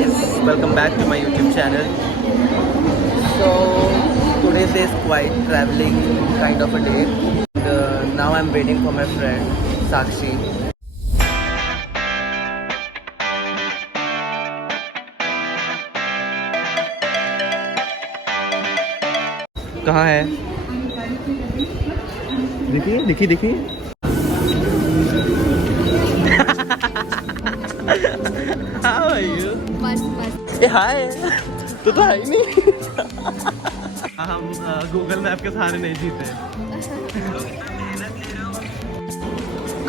guys, welcome back to my YouTube channel. So today's day is quite traveling kind of a day. And, now I'm waiting for my friend Sakshi. कहाँ है? देखिए देखिए देखिए. How are you? मस्त. हाय. तो है ही नहीं. हम गूगल मैप के सहारे नहीं जीते.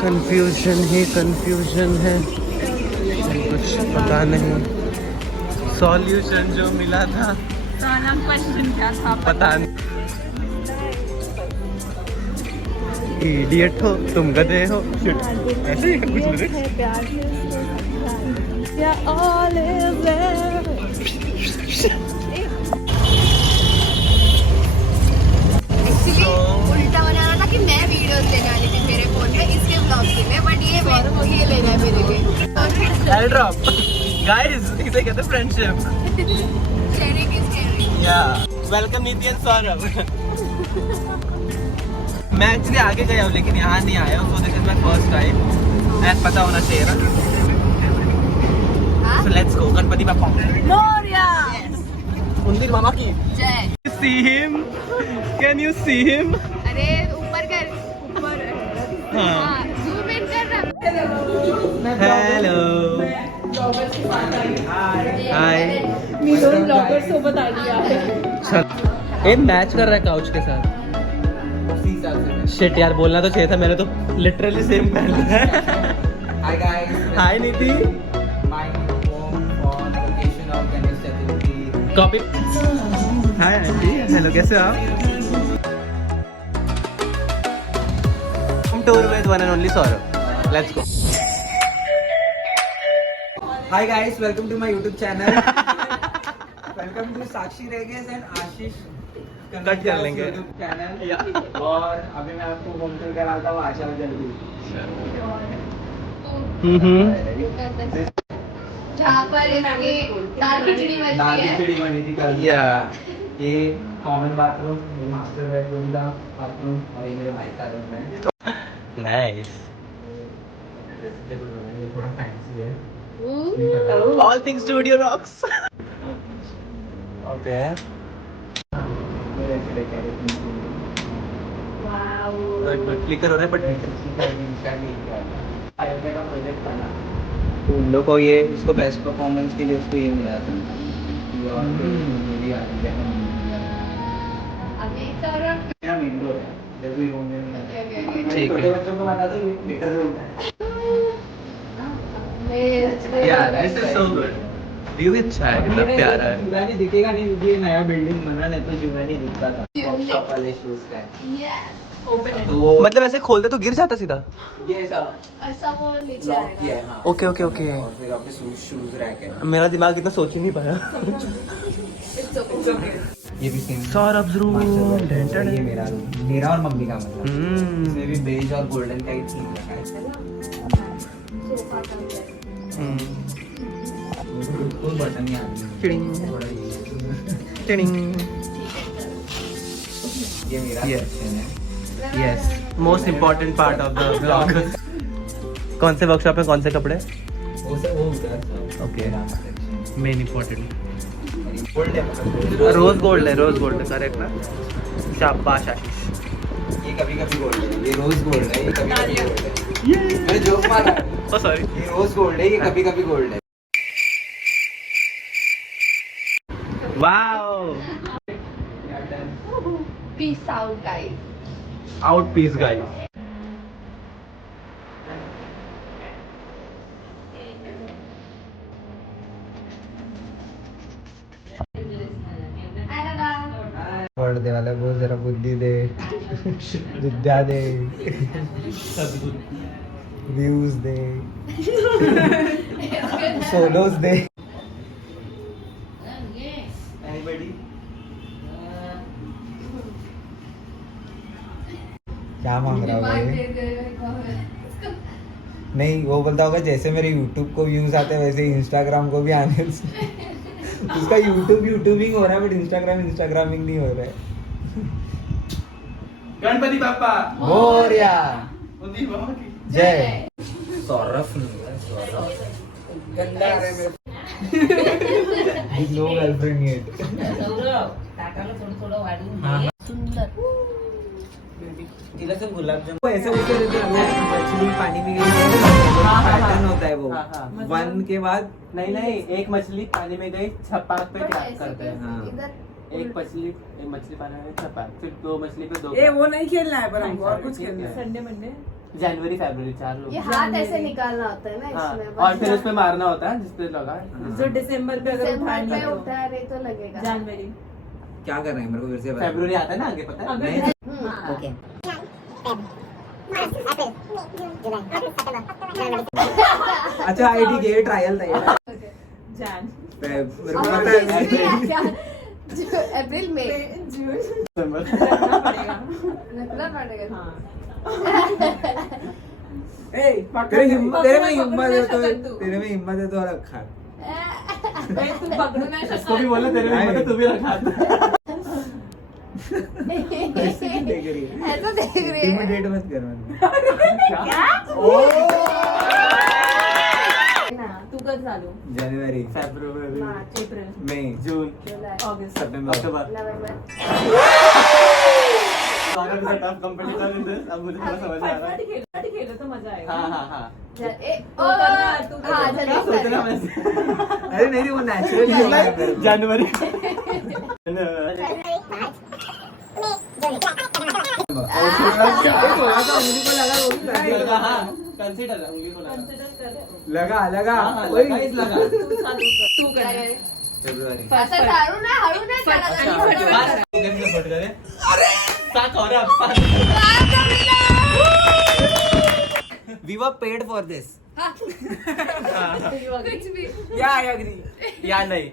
कंफ्यूजन ही कंफ्यूजन है, कुछ पता नहीं. सॉल्यूशन जो मिला था, क्वेश्चन क्या था पता नहीं. इडियट हो तुम, गधे हो. ऐसे ही कुछ लिरिक्स. उल्टा बनाना था कि मैं वीडियोस लेने वाली थी मेरे फोन में इसके ब्लॉग के लिए, बट ये लेना है मेरे लिए. एयर ड्रॉप गाइस, इसे कहते हैं फ्रेंडशिप. Sharing is caring. या वेलकम नीति एंड सौरभ. मैं एक्चुअली आगे गया हूँ लेकिन यहाँ नहीं आया हूँ. This is my first time. ऐसा पता होना चाहिए ना. So let's go. गणपति बाप्पा मोरया. मंदिर मामा की जय. See him? Can you see him? अरे ऊपर कर, ऊपर. हाँ. जूम इन कर रहा. Hello. Hi. मी दोन ब्लॉगर सोबत आली आहे. चल. ये मैच कर रहा है काउच के साथ. शिट यार, बोलना तो चाहिए था. मैंने तो लिटरली सेम पहन लिया है. Hi guys. हाय नीति. My home for location of Ganesh Chaturthi. Copy. Hi aunty. Hello, कैसे हो आप? हम tour with one and only Saurabh. Let's go. Hi guys, welcome to my YouTube channel. Welcome to Sakshi Reges and Ashish. Cut कर लेंगे. YouTube channel. और अभी मैं आपको होम टूर कराता हूँ आशा जल्दी. जहाँ पर इसकी दाल खिचड़ी बनती है. कल. या ये कॉमन बाथरूम, मास्टर बेडरूम का बाथरूम और ये मेरे भाई का रूम है. नाइस. ये थोड़ा फैंसी है. All things studio rocks. Okay. Clicker हो रहा है बट उन लोग को ये इसको बेस्ट परफॉर्मेंस के लिए उसको ये मिला था. मेरा मेन डोर है जब भी रूम में. ठीक है. छोटे बच्चों को बता दो ये मीटर रूम है. Yeah, this is so good. View अच्छा है, कितना प्यारा है. जुगानी दिखेगा नहीं क्योंकि ये नया बिल्डिंग बना नहीं तो जुगानी दिखता था. टॉप वाले शूज का है. तो मतलब ऐसे खोलते तो गिर जाता सीधा. ये ऐसा ऐसा वो नीचे लॉक आएगा. किया है. हाँ. Okay okay okay. और फिर आपके शूज रैक है. मेरा दिमाग इतना सोच ही नहीं पाया. ये भी सेम सौरभ रूम. ये मेरा और मम्मी का मतलब. इसमें भी बेज और गोल्डन का ही थीम रखा है. कोई बटन नहीं आ ये मेरा Yes. सेक्शन है. Yes, most important part of the blog. कौन से वर्कशॉप में कौन से कपड़े? वो उधर था. Okay. मेरा सेक्शन. Main important. गोल्ड है मतलब. रोज गोल्ड है, रोज गोल्ड है. करेक्ट ना. शाबाश आशीष. ये कभी कभी गोल्ड है. ये रोज गोल्ड है. ये कभी कभी गोल्ड है. मैंने जोक मारा. Oh sorry. ये रोज गोल्ड है. ये कभी कभी गोल्ड है. Wow. Peace out, guys. Out peace guys. दे वाला वो जरा बुद्धि दे. विद्या दे. व्यूज दे. फोटोज दे. एनीबॉडी? क्या मांग रहा है भाई? नहीं वो बोलता होगा जैसे मेरे यूट्यूब को व्यूज आते हैं वैसे इंस्टाग्राम को भी आने उसका यूट्यूबिंग हो रहा है बट इंस्टाग्रामिंग नहीं हो रहा है. गणपति बाप्पा मोरया उन्हीं बाबा की जय. सौरभ गंदा है मेरे नो गर्लफ्रेंड येट. तिला तर गुलाबजाम वो ऐसे होते रहते हैं मछली पानी में पैटर्न होता है वो वन के बाद. नहीं एक मछली पानी में गई छपाक पे क्या करते हैं. हाँ. इधर एक मछली पानी में छपाक फिर दो मछली पे दो. ए वो नहीं खेलना है पर हमको और कुछ खेलना है. संडे मंडे जनवरी फरवरी 4 लोग. ये हाथ ऐसे निकालना होता है ना हाँ, इसमें. और फिर उसमें मारना होता है जिसपे लगा. जो दिसंबर पे अगर उठा दिसंबर पे नहीं उठा रहे तो लगेगा. जनवरी क्या कर रहे हैं मेरे को फिर से बता. फरवरी आता है ना आगे पता है. नहीं. ओके. अच्छा आई ठीक है ट्रायल था ये. जैन मेरे को पता है. अप्रैल में जून दिसंबर. पड़ेगा. निकला पड़ेगा. हाँ. तेरे में हिम्मत है तो रखा. तू पकड़ू नाही उसको भी बोला तेरे में मतलब तू भी रखा. ऐसे क्यों देख रही है. ऐसा देख रही है. इमिटेट मत कर मैंने. ना तू कधी चालू जनवरी फरवरी मार्च, एप्रिल मई जून जुलाई, ऑगस्ट सितंबर अक्टूबर. नवंबर. Tough competition in this. अब मुझे थोड़ा समझ आ रहा है. फटाफट खेलो तो मजा आएगा. हाँ. तू करना, तू करना. हाँ, क्या जल्दी सोचना कर. मैं. अरे नहीं वो नेचुरली हो रहा है. जनवरी. थोड़ा सा उंगली को लगा वो भी कर दिया. कंसीडर उंगली को लगा. कंसिडर कर. लगा हाँ, वही. लगा, इस लगा. तू चालू कर. तू कर. फेब्रुवारी. असं हळू नाही चालत. आणि फटाफट. सात और अब सात. We were paid for this. कुछ भी. Yeah, I agree. या नहीं.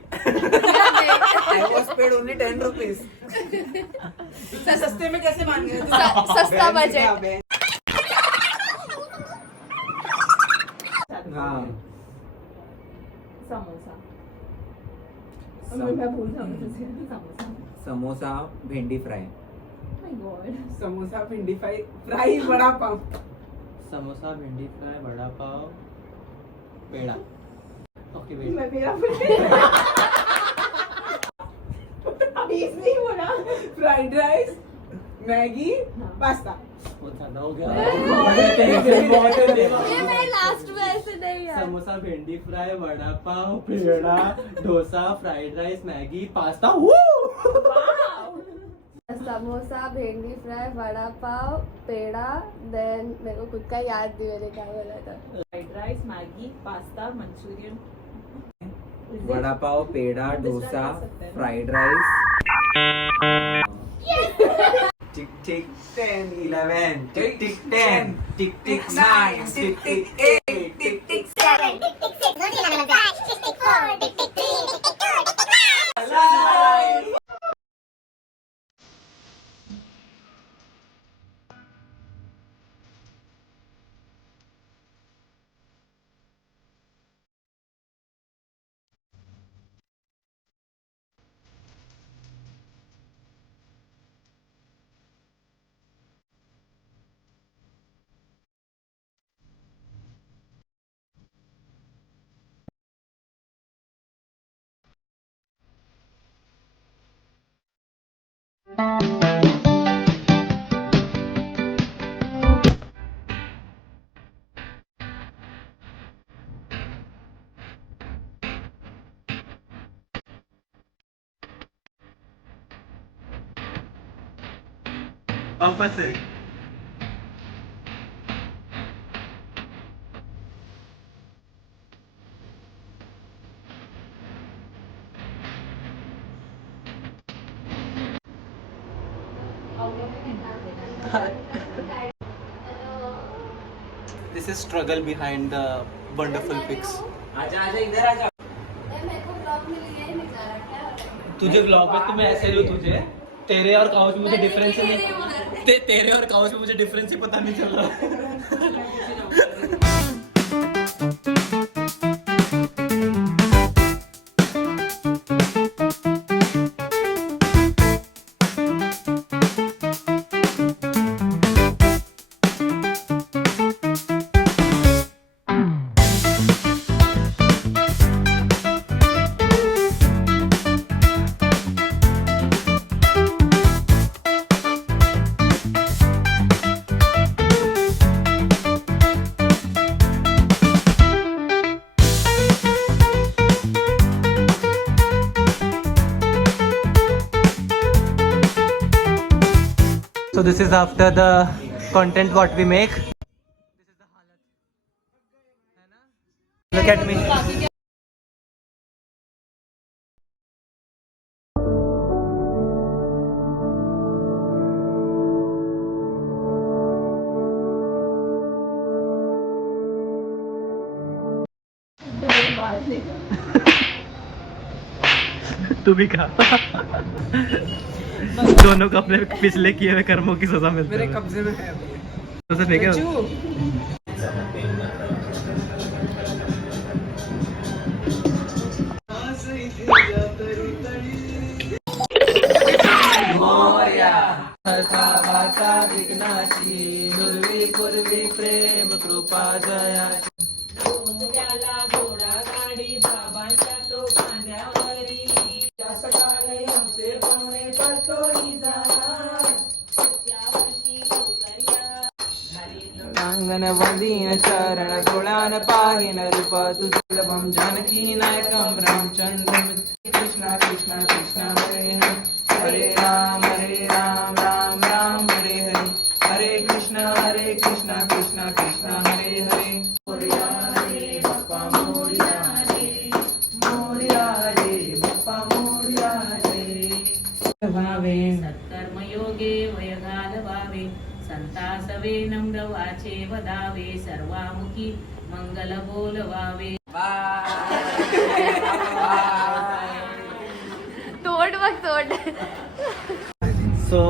I was paid only 10 rupees. इतना सस्ते में कैसे मान गए तू? सस्ता बजट. हाँ. समोसा. सम- मैं भूल जाऊंगी समोसा. समोसा bhendi fry. My God. Samosa bhindi fry vada pav. Samosa bhindi fry vada pav peda. Okay wait. मैं मेरा अभी इसने ही बोला फ्राइड राइस मैगी पास्ता. बहुत ज्यादा हो गया. ये मैं लास्ट में ऐसे नहीं यार. Samosa bhindi fry vada pav peda dosa fried rice Maggi pasta. Samosa bhendi fry vada pav peda then मेरे को खुद का याद नहीं मैंने क्या बोला था. Fried rice Maggi pasta Manchurian. Vada pav peda dosa fried rice. Tick tick 10 11 tick tick 10 tick tick 9 tick tick 8 tick tick 7, tick, tick, 6, 13, 11, 12, tick, tick, 4, tick, tick, 3, tick, tick, 2, tick, tick, 9. वापस से. This is struggle behind the wonderful pics. आजा आजा इधर आजा. मेरे को ब्लॉग में लिया ही नहीं जा रहा क्या हो रहा है? तुझे ब्लॉग में तो मैं ऐसे लूँ तुझे. तेरे और काउच में मुझे डिफरेंस ही नहीं. तेरे और काउच में मुझे डिफरेंस ही पता नहीं चल रहा. So this is after the content what we make. This is the halat. Look at me. तू भी खा दोनों को अपने पिछले किए हुए कर्मों की सजा मिलती मेरे है कब्जे में है अभी। तो से फेंके बच्चू, प्रेम कृपा जया अंगन वंदीन चरण तुलान पाहिन रूप तुलभम जानकी नायकम रामचंद्रम कृष्ण कृष्ण कृष्ण हरे हरे हरे राम राम राम हरे हरे हरे कृष्ण कृष्ण कृष्ण हरे हरे मोरिया रे बप्पा मोरिया रे बप्पा मोरिया रे भावे सत्कर्मयोगे वयगाल भावे संतासवे नम्र वाचे वदावे सर्वामुखी मंगल बोलवावे तोड बघ तोड. So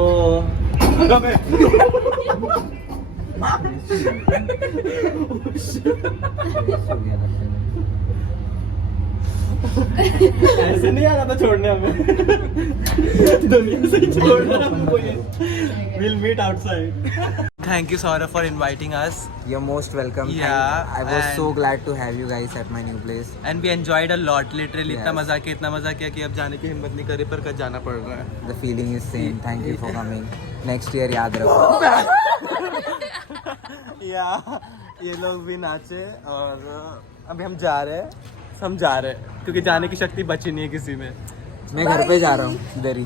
ऐसे नहीं आना था छोड़ने हमें दुनिया से ही छोड़ना हमको ये we'll meet outside. Thank you Saurabh for inviting us You're most welcome. Yeah, I was so and- glad to have you guys at my new place. and we enjoyed a lot literally Yes. इतना मजा किया कि अब जाने की हिम्मत नहीं करे पर कल जाना पड़ रहा है. The feeling is same. Thank you for coming. Next year याद रखो. या ये लोग भी नाचे और अभी हम जा रहे हैं क्योंकि जाने की शक्ति बची नहीं है किसी में. मैं घर पे जा रहा हूँ इधर ही.